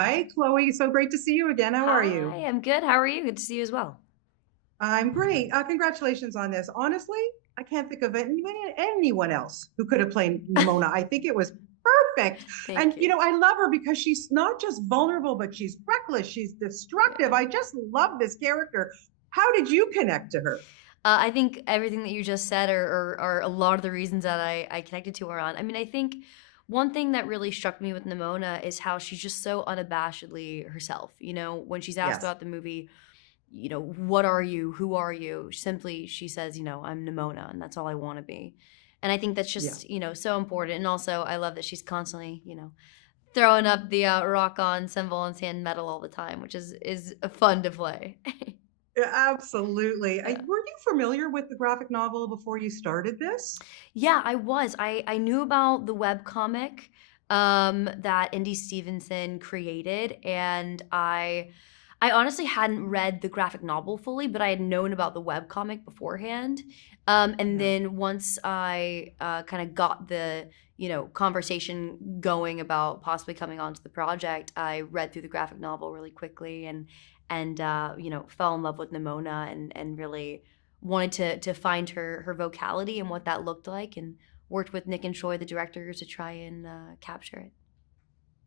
Hi, Chloe. So great to see you again. How are Hi, you? I'm good. How are you? Good to see you as well. I'm great. Congratulations on this. Honestly, I can't think of anyone else who could have played Nimona. I think it was perfect. Thank And, you. I love her because she's not just vulnerable, but she's reckless. She's destructive. Yeah. I just love this character. How did you connect to her? I think everything that you just said are a lot of the reasons that I connected to her on. I mean, I think one thing that really struck me with Nimona is how she's just so unabashedly herself. When she's asked Yes. about the movie, what are you? Who are you? Simply, she says, I'm Nimona, and that's all I want to be. And I think that's Yeah. just, so important. And also, I love that she's constantly, throwing up the rock on cymbal and sand metal all the time, which is fun to play. Yeah, absolutely. Yeah. Were you familiar with the graphic novel before you started this? Yeah, I was. I knew about the web comic that Indy Stevenson created, and I honestly hadn't read the graphic novel fully, but I had known about the web comic beforehand. And Yeah. then once I kind of got the conversation going about possibly coming onto the project, I read through the graphic novel really quickly and fell in love with Nimona and really wanted to find her vocality and what that looked like, and worked with Nick and Troy, the directors, to try and capture it.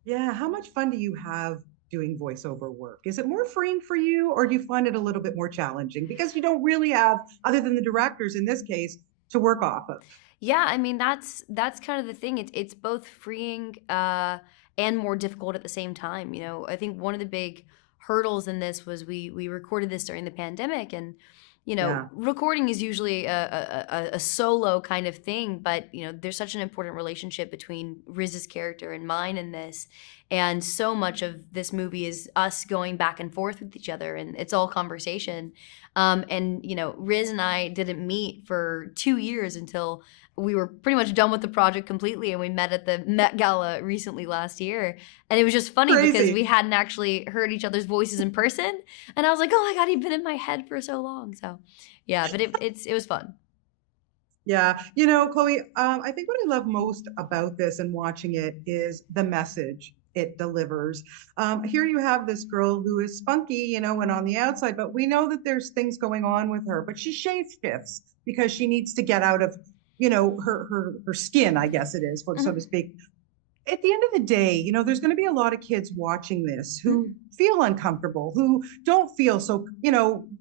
Yeah, how much fun do you have doing voiceover work? Is it more freeing for you, or do you find it a little bit more challenging because you don't really have, other than the directors in this case, to work off of? Yeah, I mean that's kind of the thing. It's both freeing and more difficult at the same time. I think one of the big hurdles in this was we recorded this during the pandemic, and Yeah, recording is usually a solo kind of thing, but there's such an important relationship between Riz's character and mine in this, and so much of this movie is us going back and forth with each other, and it's all conversation. And Riz and I didn't meet for 2 years until we were pretty much done with the project completely, and we met at the Met Gala recently last year. And it was just funny because we crazy. hadn't actually heard each other's voices in person, and I was like, oh my god, he'd been in my head for so long. So yeah, but it was fun. Yeah, Chloe, I think what I love most about this and watching it is the message it delivers. Here you have this girl who is spunky, and on the outside, but we know that there's things going on with her, but she shapeshifts because she needs to get out of, her skin, I guess it is, so to Hmm. speak. At the end of the day, there's going to be a lot of kids watching this who Hmm. feel uncomfortable, who don't feel so,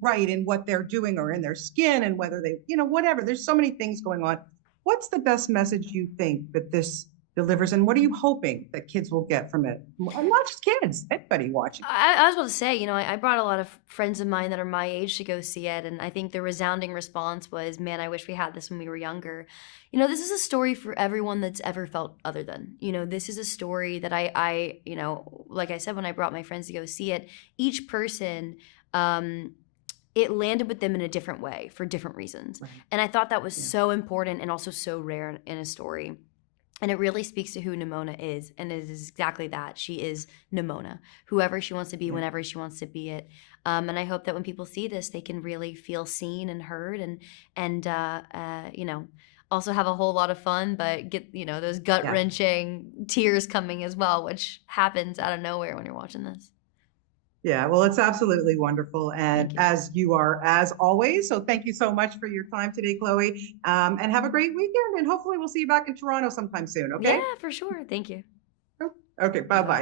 right in what they're doing or in their skin and whether they, whatever. There's so many things going on. What's the best message you think that this delivers? And what are you hoping that kids will get from it? And not just kids, anybody watching. I was about to say, I brought a lot of friends of mine that are my age to go see it, and I think the resounding response was, "Man, I wish we had this when we were younger." This is a story for everyone that's ever felt other than. This is a story that like I said, when I brought my friends to go see it, each person, it landed with them in a different way for different reasons, Right. and I thought that was Yeah. so important and also so rare in a story. And it really speaks to who Nimona is. And it is exactly that. She is Nimona, whoever she wants to be, Yeah. whenever she wants to be it. And I hope that when people see this, they can really feel seen and heard, and also have a whole lot of fun, but get, those gut Yeah. wrenching tears coming as well, which happens out of nowhere when you're watching this. Yeah, well, it's absolutely wonderful. And Thank you. as you are, as always. So thank you so much for your time today, Chloe. And have a great weekend. And hopefully we'll see you back in Toronto sometime soon. Okay. Yeah, for sure. Thank you. Okay. Bye bye. Bye.